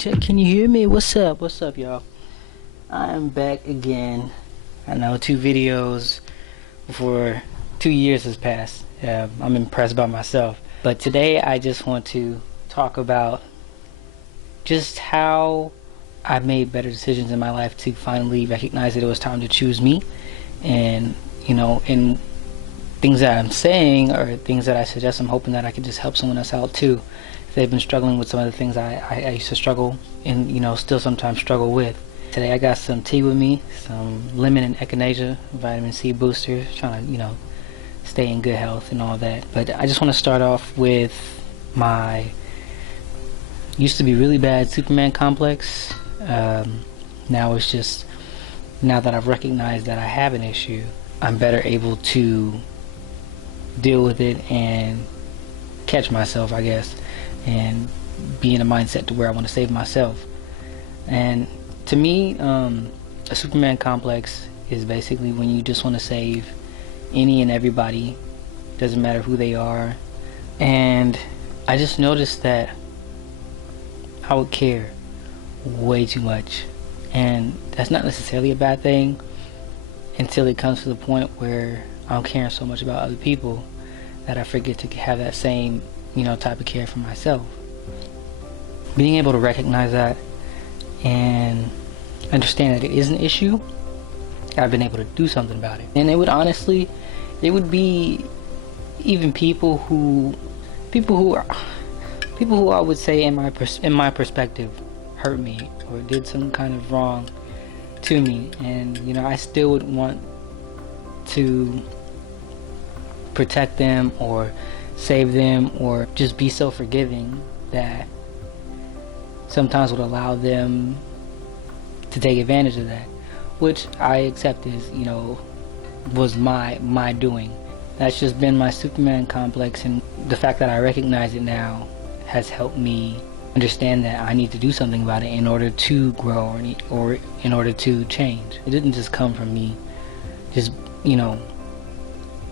check. Can you hear me? What's up? What's up, y'all? I am back again. I know 2 videos before 2 years has passed. I'm impressed by myself. But today I just want to talk about just how I made better decisions in my life to finally recognize that it was time to choose me. And, you know, in things that I'm saying or things that I suggest, I'm hoping that I can just help someone else out too. If they've been struggling with some of the things I used to struggle and, you know, still sometimes struggle with. Today I got some tea with me, some lemon and echinacea, vitamin C boosters, trying to, you know, stay in good health and all that. But I just want to start off with my used to be really bad Superman complex. Now it's just, now that I've recognized that I have an issue, I'm better able to deal with it and catch myself, I guess, and be in a mindset to where I want to save myself. And to me, a Superman complex is basically when you just want to save any and everybody, doesn't matter who they are. And I just noticed that I would care way too much, and that's not necessarily a bad thing until it comes to the point where I'm caring so much about other people that I forget to have that same, you know, type of care for myself. Being able to recognize that and understand that it is an issue, I've been able to do something about it. And it would honestly, it would be even people who I would say in my perspective hurt me or did some kind of wrong to me, and you know, I still would want to protect them or save them or just be so forgiving that sometimes would allow them to take advantage of that, which I accept is, you know, was my doing. That's just been my Superman complex, and the fact that I recognize it now has helped me understand that I need to do something about it in order to grow or in order to change. It didn't just come from me just, you know,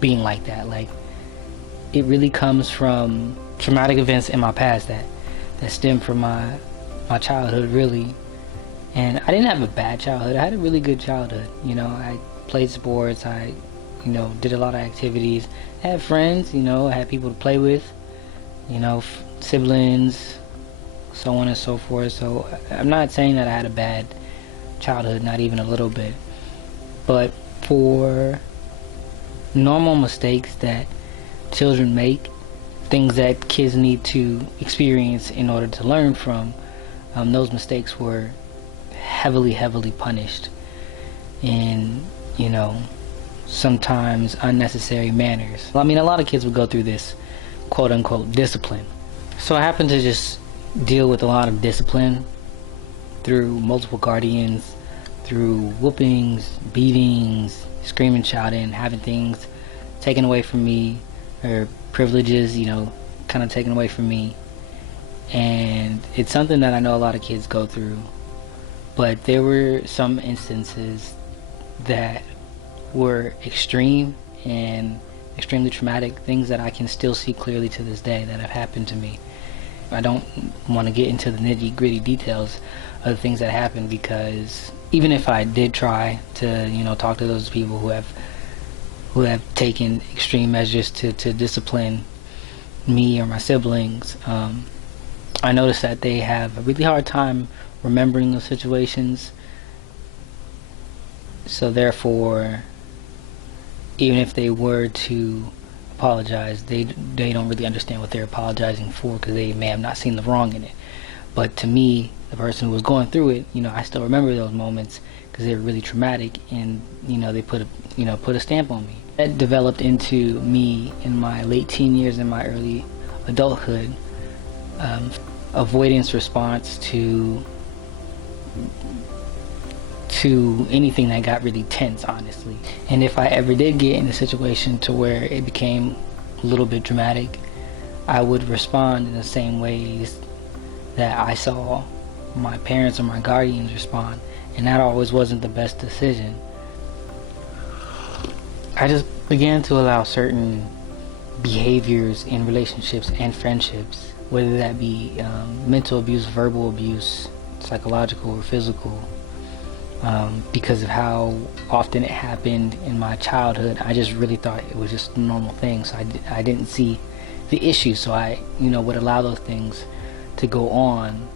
being like that. Like, it really comes from traumatic events in my past that stem from my childhood, really. And I didn't have a bad childhood. I had a really good childhood. You know, I played sports. I, you know, did a lot of activities. I had friends, you know, I had people to play with, you know, siblings, so on and so forth. So I'm not saying that I had a bad childhood, not even a little bit. But for normal mistakes that children make, things that kids need to experience in order to learn from, those mistakes were heavily punished in, you know, sometimes unnecessary manners. I mean, a lot of kids would go through this quote-unquote discipline. So I happen to just deal with a lot of discipline through multiple guardians, through whoopings, beatings, screaming, shouting, having things taken away from me, or privileges, you know, kind of taken away from me. And it's something that I know a lot of kids go through. But there were some instances that were extreme and extremely traumatic, things that I can still see clearly to this day that have happened to me. I don't want to get into the nitty-gritty details of the things that happened, because even if I did try to, you know, talk to those people who have taken extreme measures to discipline me or my siblings, I noticed that they have a really hard time remembering those situations. So therefore, even if they were to apologize, they don't really understand what they're apologizing for, because they may have not seen the wrong in it. But to me, the person who was going through it, you know, I still remember those moments because they were really traumatic, and you know, they put a stamp on me. That developed into me in my late teen years and my early adulthood. Avoidance response to anything that got really tense, honestly. And if I ever did get in a situation to where it became a little bit dramatic, I would respond in the same ways that I saw my parents or my guardians respond, and that always wasn't the best decision. I just began to allow certain behaviors in relationships and friendships whether that be mental abuse, verbal abuse, psychological or physical. Because of how often it happened in my childhood, I just really thought it was just a normal thing. So I didn't see the issue. So I, would allow those things to go on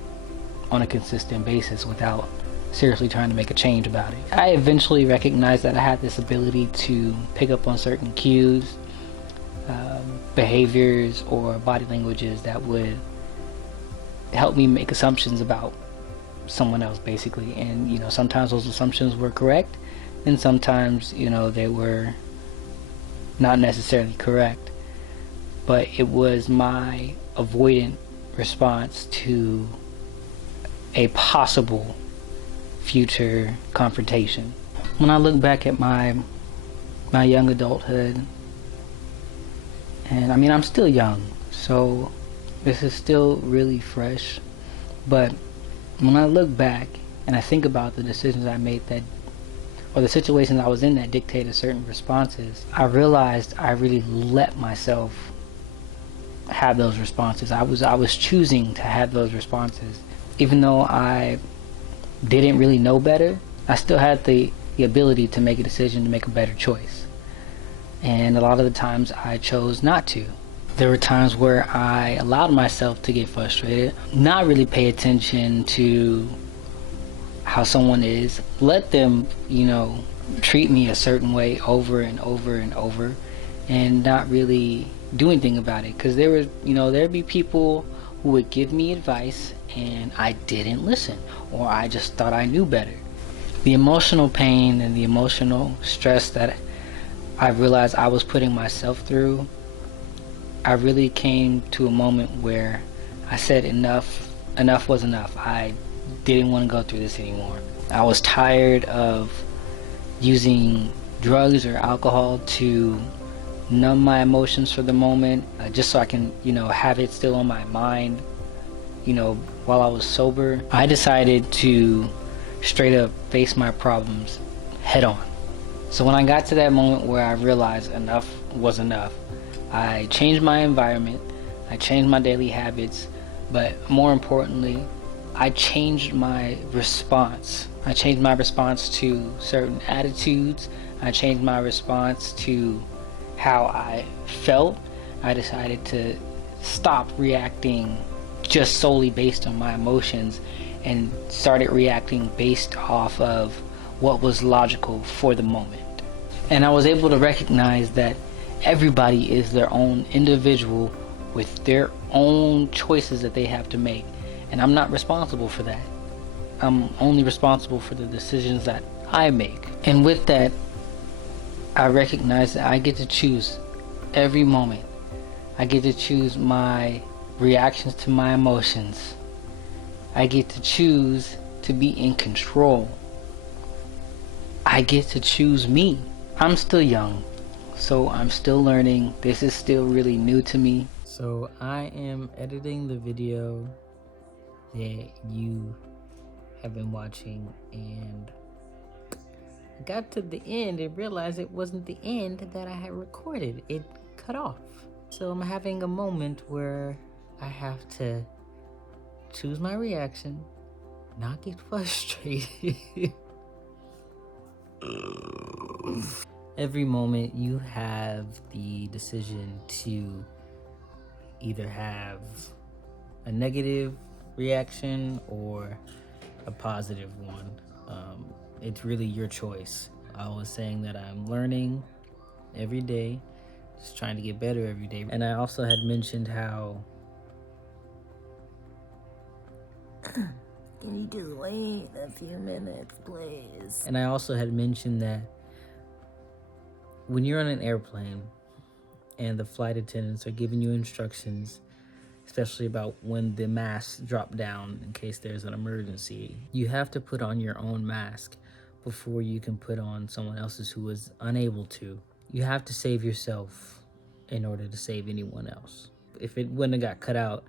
a consistent basis without seriously trying to make a change about it. I eventually recognized that I had this ability to pick up on certain cues, behaviors, or body languages that would help me make assumptions about someone else, basically. And sometimes those assumptions were correct, and sometimes they were not necessarily correct, but it was my avoidant response to a possible future confrontation. When I look back at my young adulthood, and I'm still young, so this is still really fresh, but when I look back and I think about the decisions I made or the situations I was in that dictated certain responses, I realized I really let myself have those responses. I was choosing to have those responses. Even though I didn't really know better, I still had the ability to make a decision, to make a better choice. And a lot of the times I chose not to. There were times where I allowed myself to get frustrated, not really pay attention to how someone is, let them, treat me a certain way over and over and over, and not really do anything about it. Because there'd be people who would give me advice and I didn't listen, or I just thought I knew better. The emotional pain and the emotional stress that I realized I was putting myself through, I really came to a moment where I said enough was enough. I didn't want to go through this anymore. I was tired of using drugs or alcohol to numb my emotions for the moment, just so I can, have it still on my mind, while I was sober. I decided to straight up face my problems head on. So when I got to that moment where I realized enough was enough, I changed my environment, I changed my daily habits, but more importantly, I changed my response. I changed my response to certain attitudes. I changed my response to how I felt. I decided to stop reacting just solely based on my emotions and started reacting based off of what was logical for the moment. And I was able to recognize that everybody is their own individual with their own choices that they have to make. And I'm not responsible for that. I'm only responsible for the decisions that I make. And with that, I recognize that I get to choose every moment. I get to choose my reactions to my emotions. I get to choose to be in control. I get to choose me. I'm still young, so I'm still learning. This is still really new to me. So I am editing the video that you have been watching, and I got to the end and realized it wasn't the end that I had recorded. It cut off. So I'm having a moment where I have to choose my reaction, not get frustrated. Every moment you have the decision to either have a negative reaction or a positive one. It's really your choice. I was saying that I'm learning every day, just trying to get better every day. And I also had mentioned how can you just wait a few minutes, please? And I also had mentioned that when you're on an airplane and the flight attendants are giving you instructions, especially about when the masks drop down in case there's an emergency, you have to put on your own mask before you can put on someone else's who is unable to. You have to save yourself in order to save anyone else. If it wouldn't have got cut out,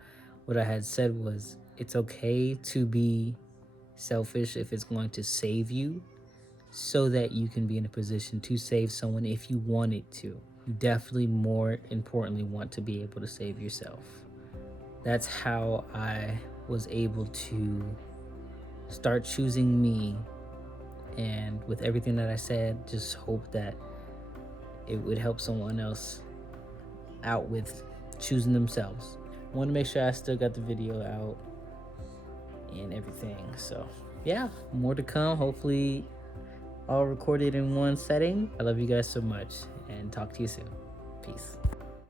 what I had said was, it's okay to be selfish if it's going to save you, so that you can be in a position to save someone if you wanted to. You definitely, more importantly, want to be able to save yourself. that's how I was able to start choosing me. And with everything that I said, just hope that it would help someone else out with choosing themselves. Want to make sure I still got the video out and everything. So yeah, more to come. Hopefully all recorded in one setting. I love you guys so much, and talk to you soon. Peace.